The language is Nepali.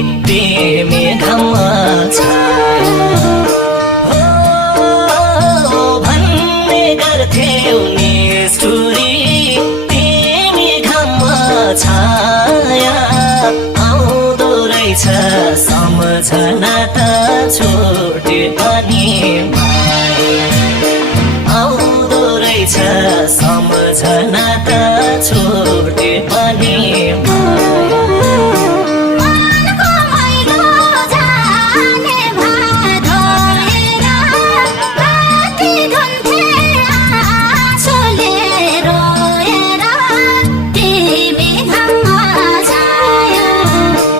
तिमी घाममा छाया हो भन्ने गर्थ्यौ निष्ठुरी तिमी घाममा छाया आउँदो रहेछ सम्झना त छुट्यो पनि